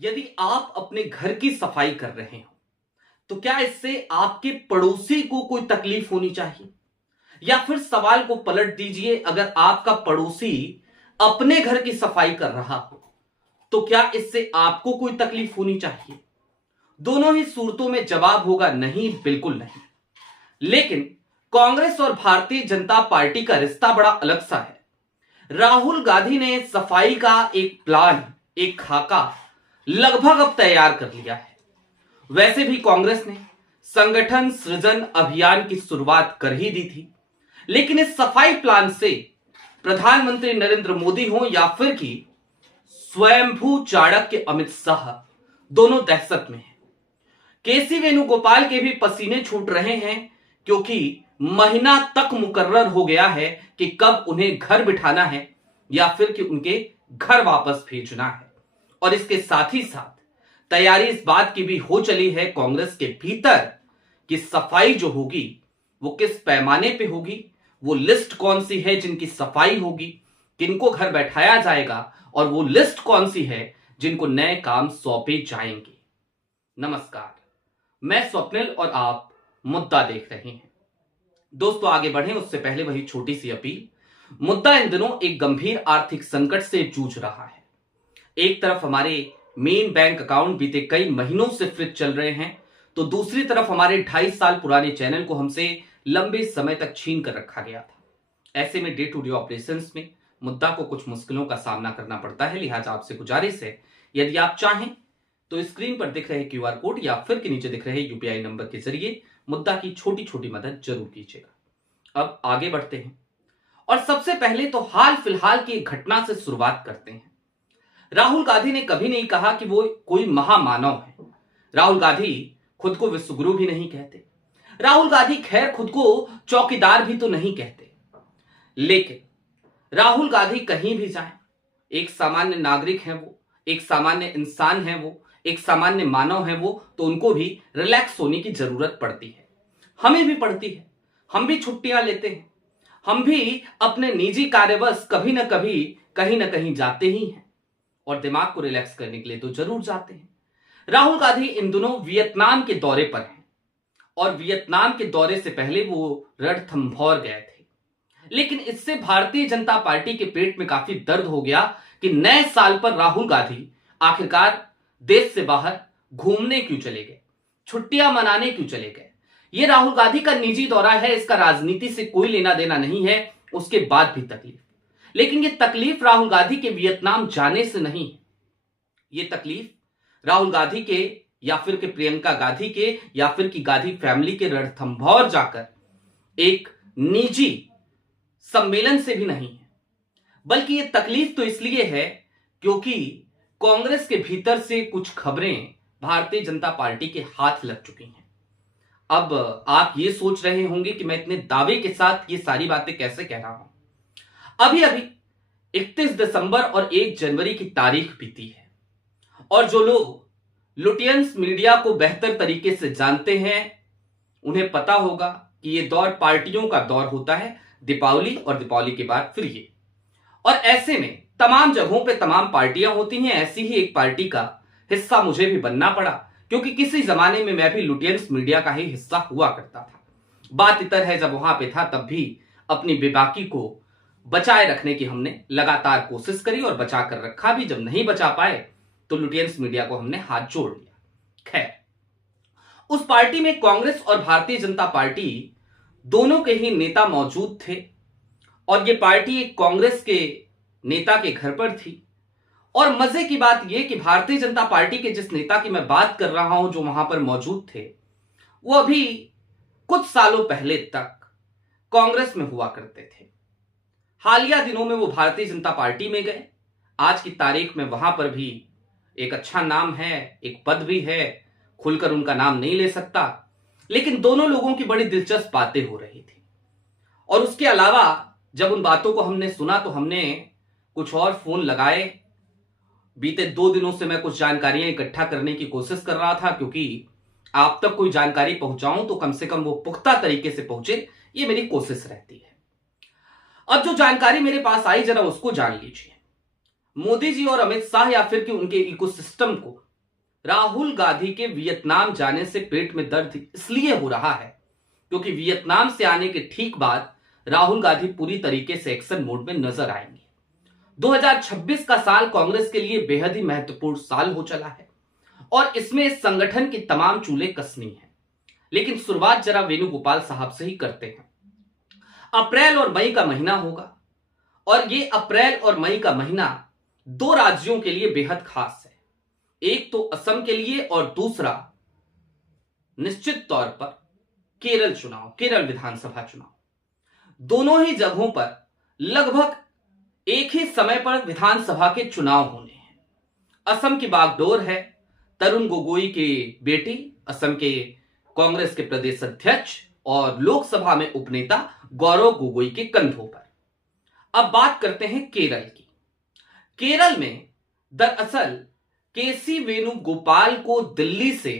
यदि आप अपने घर की सफाई कर रहे हो तो क्या इससे आपके पड़ोसी को कोई तकलीफ होनी चाहिए? या फिर सवाल को पलट दीजिए, अगर आपका पड़ोसी अपने घर की सफाई कर रहा हो तो क्या इससे आपको कोई तकलीफ होनी चाहिए? दोनों ही सूरतों में जवाब होगा नहीं, बिल्कुल नहीं। लेकिन कांग्रेस और भारतीय जनता पार्टी का रिश्ता बड़ा अलग सा है। राहुल गांधी ने सफाई का एक प्लान, एक खाका लगभग अब तैयार कर लिया है। वैसे भी कांग्रेस ने संगठन सृजन अभियान की शुरुआत कर ही दी थी, लेकिन इस सफाई प्लान से प्रधानमंत्री नरेंद्र मोदी हो या फिर कि स्वयंभू चाणक्य अमित शाह, दोनों दहशत में हैं। केसी वेणुगोपाल के भी पसीने छूट रहे हैं, क्योंकि महीना तक मुकर्रर हो गया है कि कब उन्हें घर बिठाना है या फिर कि उनके घर वापस भेजना है। और इसके साथ ही साथ तैयारी इस बात की भी हो चली है कांग्रेस के भीतर कि सफाई जो होगी वो किस पैमाने पे होगी, वो लिस्ट कौन सी है जिनकी सफाई होगी, किनको घर बैठाया जाएगा, और वो लिस्ट कौन सी है जिनको नए काम सौंपे जाएंगे। नमस्कार, मैं स्वप्निल और आप मुद्दा देख रहे हैं। दोस्तों, आगे बढ़ें उससे पहले वही छोटी सी अपील। मुद्दा इन दिनों एक गंभीर आर्थिक संकट से जूझ रहा है। एक तरफ हमारे मेन बैंक अकाउंट बीते कई महीनों से फ्रीज चल रहे हैं, तो दूसरी तरफ हमारे 2.5 साल पुराने चैनल को हमसे लंबे समय तक छीन कर रखा गया था। ऐसे में डे टू डे ऑपरेशंस में मुद्दा को कुछ मुश्किलों का सामना करना पड़ता है। लिहाजा आपसे गुजारिश है, यदि आप चाहें तो स्क्रीन पर दिख रहे क्यूआर कोड या फिर के नीचे दिख रहे यूपीआई नंबर के जरिए मुद्दा की छोटी छोटी मदद जरूर कीजिएगा। अब आगे बढ़ते हैं और सबसे पहले तो हाल फिलहाल की एक घटना से शुरुआत करते हैं। राहुल गांधी ने कभी नहीं कहा कि वो कोई महामानव है। राहुल गांधी खुद को विश्वगुरु भी नहीं कहते। राहुल गांधी खैर खुद को चौकीदार भी तो नहीं कहते। लेकिन राहुल गांधी कहीं भी जाएं, एक सामान्य नागरिक हैं वो, एक सामान्य इंसान हैं वो, एक सामान्य मानव हैं वो, तो उनको भी रिलैक्स होने की जरूरत पड़ती है। हमें भी पड़ती है। हम भी छुट्टियां लेते हैं। हम भी अपने निजी कार्यवश कभी ना कभी कहीं ना कहीं जाते ही हैं और दिमाग को रिलैक्स करने के लिए तो जरूर जाते हैं। राहुल गांधी इन दिनों वियतनाम के दौरे पर हैं और वियतनाम के दौरे से पहले वो रणथंभौर गए थे। लेकिन इससे भारतीय जनता पार्टी के पेट में काफी दर्द हो गया कि नए साल पर राहुल गांधी आखिरकार देश से बाहर घूमने क्यों चले गए, छुट्टियां मनाने क्यों चले गए। यह राहुल गांधी का निजी दौरा है, इसका राजनीति से कोई लेना देना नहीं है। उसके बाद भी तकलीफ, लेकिन यह तकलीफ राहुल गांधी के वियतनाम जाने से नहीं है। यह तकलीफ राहुल गांधी के या फिर के प्रियंका गांधी के या फिर की गांधी फैमिली के रणथंभौर जाकर एक निजी सम्मेलन से भी नहीं है, बल्कि यह तकलीफ तो इसलिए है क्योंकि कांग्रेस के भीतर से कुछ खबरें भारतीय जनता पार्टी के हाथ लग चुकी हैं। अब आप ये सोच रहे होंगे कि मैं इतने दावे के साथ ये सारी बातें कैसे कह रहा हूं। अभी अभी 31 दिसंबर और 1 जनवरी की तारीख बीती है और जो लोग लुटियंस मीडिया को बेहतर तरीके से जानते हैं उन्हें पता होगा कि यह दौर पार्टियों का दौर होता है, दीपावली और दीपावली के बाद फिर ये। और ऐसे में तमाम जगहों पे तमाम पार्टियां होती हैं। ऐसी ही एक पार्टी का हिस्सा मुझे भी बनना पड़ा, क्योंकि किसी जमाने में मैं भी लुटियंस मीडिया का ही हिस्सा हुआ करता था। बात इतर है, जब वहां पे था तब भी अपनी बेबाकी को बचाए रखने की हमने लगातार कोशिश करी और बचा कर रखा भी। जब नहीं बचा पाए तो लुटियंस मीडिया को हमने हाथ जोड़ लिया। खैर, उस पार्टी में कांग्रेस और भारतीय जनता पार्टी दोनों के ही नेता मौजूद थे और यह पार्टी एक कांग्रेस के नेता के घर पर थी। और मजे की बात यह कि भारतीय जनता पार्टी के जिस नेता की मैं बात कर रहा हूं जो वहां पर मौजूद थे, वो अभी कुछ सालों पहले तक कांग्रेस में हुआ करते थे। हालिया दिनों में वो भारतीय जनता पार्टी में गए। आज की तारीख में वहां पर भी एक अच्छा नाम है, एक पद भी है, खुलकर उनका नाम नहीं ले सकता, लेकिन दोनों लोगों की बड़ी दिलचस्प बातें हो रही थी। और उसके अलावा जब उन बातों को हमने सुना तो हमने कुछ और फोन लगाए। बीते 2 दिनों से मैं कुछ जानकारियां इकट्ठा करने की कोशिश कर रहा था, क्योंकि आप तक कोई जानकारी पहुंचाऊं तो कम से कम वो पुख्ता तरीके से पहुंचे, ये मेरी कोशिश रहती है। अब जो जानकारी मेरे पास आई, जरा उसको जान लीजिए। मोदी जी और अमित शाह या फिर कि उनके इकोसिस्टम को राहुल गांधी के वियतनाम जाने से पेट में दर्द इसलिए हो रहा है क्योंकि वियतनाम से आने के ठीक बाद राहुल गांधी पूरी तरीके से एक्शन मोड में नजर आएंगे। 2026 का साल कांग्रेस के लिए बेहद ही महत्वपूर्ण साल हो चला है और इसमें इस संगठन की तमाम चूल्हे कसनी है। लेकिन शुरुआत जरा वेणुगोपाल साहब से ही करते हैं। अप्रैल और मई का महीना होगा और ये अप्रैल और मई का महीना दो राज्यों के लिए बेहद खास है। एक तो असम के लिए और दूसरा निश्चित तौर पर केरल चुनाव, केरल विधानसभा चुनाव। दोनों ही जगहों पर लगभग एक ही समय पर विधानसभा के चुनाव होने हैं। असम की बागडोर है तरुण गोगोई के बेटी, असम के कांग्रेस के प्रदेश अध्यक्ष और लोकसभा में उपनेता गौरव गोगोई के कंधों पर। अब बात करते हैं केरल की। केरल में दरअसल केसी वेणुगोपाल को दिल्ली से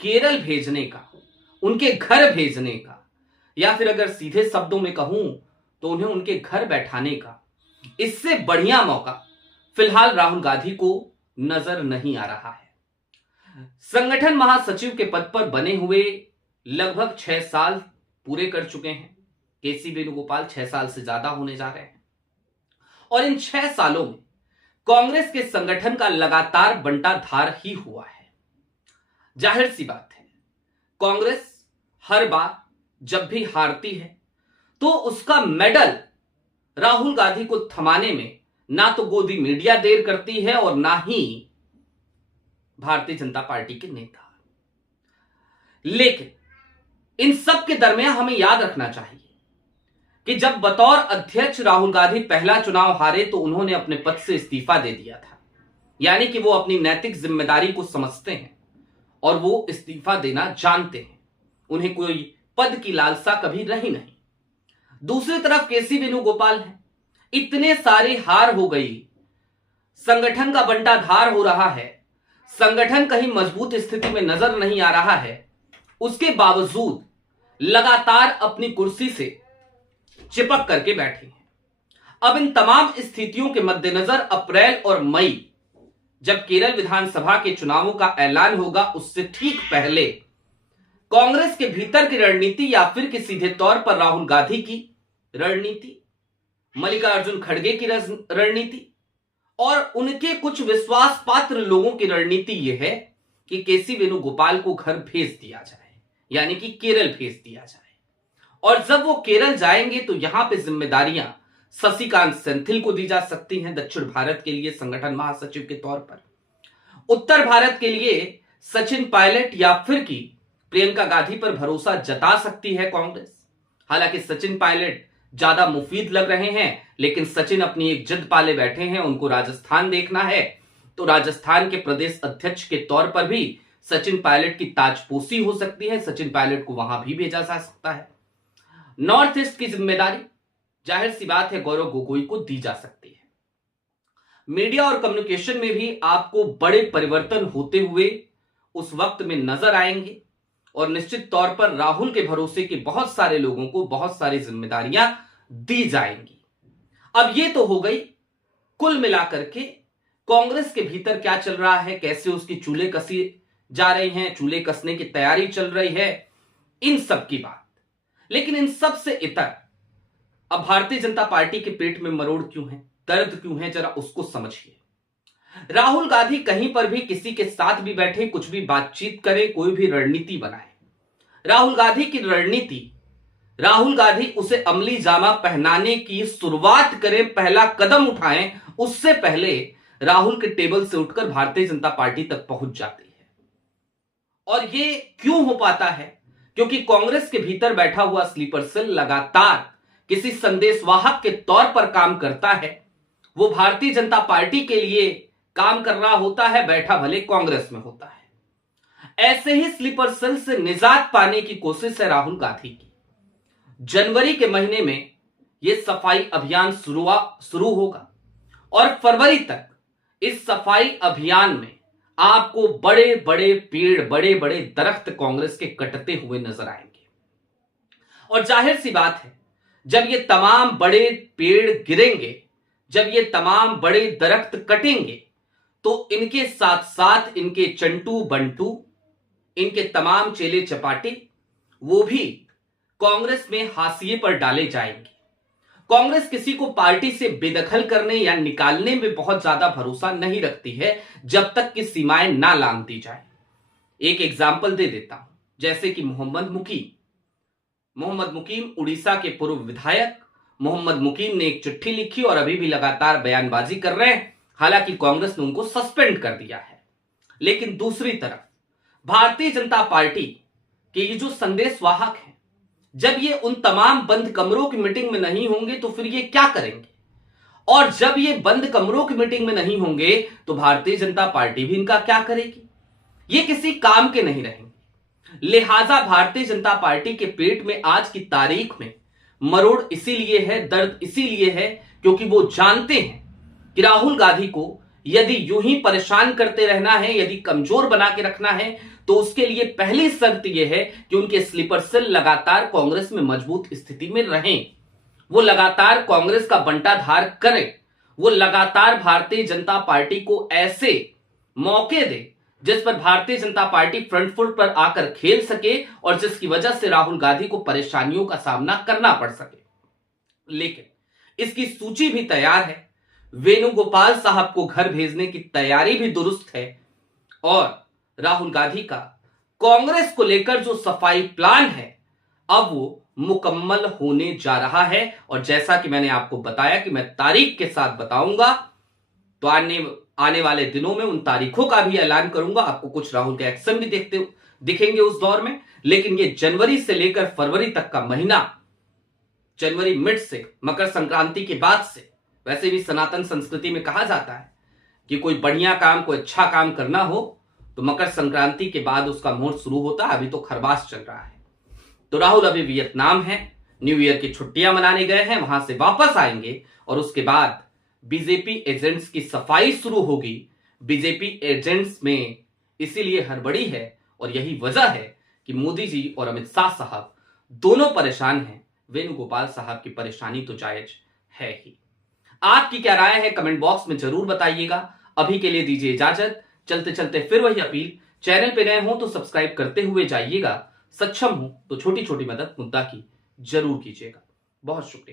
केरल भेजने का, उनके घर भेजने का, या फिर अगर सीधे शब्दों में कहूं तो उन्हें उनके घर बैठाने का, इससे बढ़िया मौका फिलहाल राहुल गांधी को नजर नहीं आ रहा है। संगठन महासचिव के पद पर बने हुए लगभग 6 साल पूरे कर चुके हैं। केसी वेणुगोपाल 6 साल से ज्यादा होने जा रहे हैं और इन 6 सालों में कांग्रेस के संगठन का लगातार बंटाधार ही हुआ है। जाहिर सी बात है, कांग्रेस हर बार जब भी हारती है तो उसका मेडल राहुल गांधी को थमाने में ना तो गोदी मीडिया देर करती है और ना ही भारतीय जनता पार्टी के नेता। लेकिन इन सब के दरमियान हमें याद रखना चाहिए कि जब बतौर अध्यक्ष राहुल गांधी पहला चुनाव हारे तो उन्होंने अपने पद से इस्तीफा दे दिया था। यानी कि वो अपनी नैतिक जिम्मेदारी को समझते हैं और वो इस्तीफा देना जानते हैं। उन्हें कोई पद की लालसा कभी रही नहीं। दूसरी तरफ केसी वेणुगोपाल है, इतने सारे हार हो गई, संगठन का बंटाधार हो रहा है, संगठन कहीं मजबूत स्थिति में नजर नहीं आ रहा है, उसके बावजूद लगातार अपनी कुर्सी से चिपक करके बैठे हैं। अब इन तमाम स्थितियों के मद्देनजर अप्रैल और मई जब केरल विधानसभा के चुनावों का ऐलान होगा, उससे ठीक पहले कांग्रेस के भीतर की रणनीति या फिर कि सीधे तौर पर राहुल गांधी की रणनीति, मल्लिकार्जुन खड़गे की रणनीति और उनके कुछ विश्वास पात्र लोगों की रणनीति यह है कि केसी वेणुगोपाल को घर भेज दिया जाए, यानी कि केरल भेज दिया जाए। और जब वो केरल जाएंगे तो यहां पे जिम्मेदारियां शशिकांत सेंथिल को दी जा सकती हैं दक्षिण भारत के लिए संगठन महासचिव के तौर पर। उत्तर भारत के लिए सचिन पायलट या फिर की प्रियंका गांधी पर भरोसा जता सकती है कांग्रेस। हालांकि सचिन पायलट ज्यादा मुफीद लग रहे हैं, लेकिन सचिन अपनी एक जिद पाले बैठे हैं, उनको राजस्थान देखना है। तो राजस्थान के प्रदेश अध्यक्ष के तौर पर भी सचिन पायलट की ताजपोशी हो सकती है, सचिन पायलट को वहां भी भेजा जा सकता है। नॉर्थ ईस्ट की जिम्मेदारी जाहिर सी बात है गौरव गोगोई को दी जा सकती है। मीडिया और कम्युनिकेशन में भी आपको बड़े परिवर्तन होते हुए उस वक्त में नजर आएंगे और निश्चित तौर पर राहुल के भरोसे के बहुत सारे लोगों को बहुत सारी जिम्मेदारियां दी जाएंगी। अब ये तो हो गई कुल मिलाकर के कांग्रेस के भीतर क्या चल रहा है, कैसे उसकी चूल्हे कसी जा रही हैं, चूल्हे कसने की तैयारी चल रही है, इन सब की बात। लेकिन इन सब से इतर अब भारतीय जनता पार्टी के पेट में मरोड़ क्यों है, दर्द क्यों है, जरा उसको समझिए। राहुल गांधी कहीं पर भी किसी के साथ भी बैठे, कुछ भी बातचीत करे, कोई भी रणनीति बनाए, राहुल गांधी की रणनीति, राहुल गांधी उसे अमली जामा पहनाने की शुरुआत करें, पहला कदम उठाएं, उससे पहले राहुल के टेबल से उठकर भारतीय जनता पार्टी तक पहुंच जाती है। और ये क्यों हो पाता है? क्योंकि कांग्रेस के भीतर बैठा हुआ स्लीपर सेल लगातार किसी संदेशवाहक के तौर पर काम करता है। वो भारतीय जनता पार्टी के लिए काम कर रहा होता है, बैठा भले कांग्रेस में होता है। ऐसे ही स्लीपर सेल से निजात पाने की कोशिश है राहुल गांधी की। जनवरी के महीने में यह सफाई अभियान शुरू होगा और फरवरी तक इस सफाई अभियान में आपको बड़े बड़े पेड़, बड़े बड़े दरख्त कांग्रेस के कटते हुए नजर आएंगे। और जाहिर सी बात है, जब ये तमाम बड़े पेड़ गिरेंगे, जब ये तमाम बड़े दरख्त कटेंगे, तो इनके साथ साथ इनके चंटू बंटू, इनके तमाम चेले चपाटे, वो भी कांग्रेस में हाशिए पर डाले जाएंगे। कांग्रेस किसी को पार्टी से बेदखल करने या निकालने में बहुत ज्यादा भरोसा नहीं रखती है जब तक कि सीमाएं ना लांघ दी जाए। एक एग्जाम्पल दे देता हूं, जैसे कि मोहम्मद मुकीम उड़ीसा के पूर्व विधायक मोहम्मद मुकीम ने एक चिट्ठी लिखी और अभी भी लगातार बयानबाजी कर रहे हैं। हालांकि कांग्रेस ने उनको सस्पेंड कर दिया है। लेकिन दूसरी तरफ भारतीय जनता पार्टी के ये जो संदेश वाहक हैं, जब ये उन तमाम बंद कमरों की मीटिंग में नहीं होंगे तो फिर ये क्या करेंगे? और जब ये बंद कमरों की मीटिंग में नहीं होंगे तो भारतीय जनता पार्टी भी इनका क्या करेगी? ये किसी काम के नहीं रहेंगे। लिहाजा भारतीय जनता पार्टी के पेट में आज की तारीख में मरोड़ इसीलिए है, दर्द इसीलिए है क्योंकि वो जानते हैं कि राहुल गांधी को यदि यूं ही परेशान करते रहना है, यदि कमजोर बना के रखना है, तो उसके लिए पहली शर्त यह है कि उनके स्लीपर सेल लगातार कांग्रेस में मजबूत स्थिति में रहें, वो लगातार कांग्रेस का बंटाधार करें, वो लगातार भारतीय जनता पार्टी को ऐसे मौके दे जिस पर Bharatiya Janata party front foot पर आकर खेल सके और जिसकी वजह से राहुल गांधी को परेशानियों का सामना करना पड़ सके। लेकिन इसकी सूची भी तैयार है, वेणुगोपाल साहब को घर भेजने की तैयारी भी दुरुस्त है और राहुल गांधी का कांग्रेस को लेकर जो सफाई प्लान है अब वो मुकम्मल होने जा रहा है। और जैसा कि मैंने आपको बताया कि मैं तारीख के साथ बताऊंगा, तो आने वाले दिनों में उन तारीखों का भी ऐलान करूंगा। आपको कुछ राहुल के एक्शन भी दिखेंगे उस दौर में। लेकिन ये जनवरी से लेकर फरवरी तक का महीना, जनवरी मिड से मकर संक्रांति के बाद से, वैसे भी सनातन संस्कृति में कहा जाता है कि कोई बढ़िया काम, कोई अच्छा काम करना हो तो मकर संक्रांति के बाद उसका मुहूर्त शुरू होता है। अभी तो खरवास चल रहा है। तो राहुल अभी वियतनाम है, न्यू ईयर की छुट्टियां मनाने गए हैं, वहां से वापस आएंगे और उसके बाद बीजेपी एजेंट्स की सफाई शुरू होगी। बीजेपी एजेंट्स में इसीलिए हड़बड़ी है और यही वजह है कि मोदी जी और अमित शाह साहब दोनों परेशान हैं। वेणुगोपाल साहब की परेशानी तो जायज है ही। आपकी क्या राय है कमेंट बॉक्स में जरूर बताइएगा। अभी के लिए दीजिए इजाजत। चलते चलते फिर वही अपील, चैनल पे नए हो तो सब्सक्राइब करते हुए जाइएगा, सक्षम हो तो छोटी छोटी मदद मुद्दा की जरूर कीजिएगा। बहुत शुक्रिया।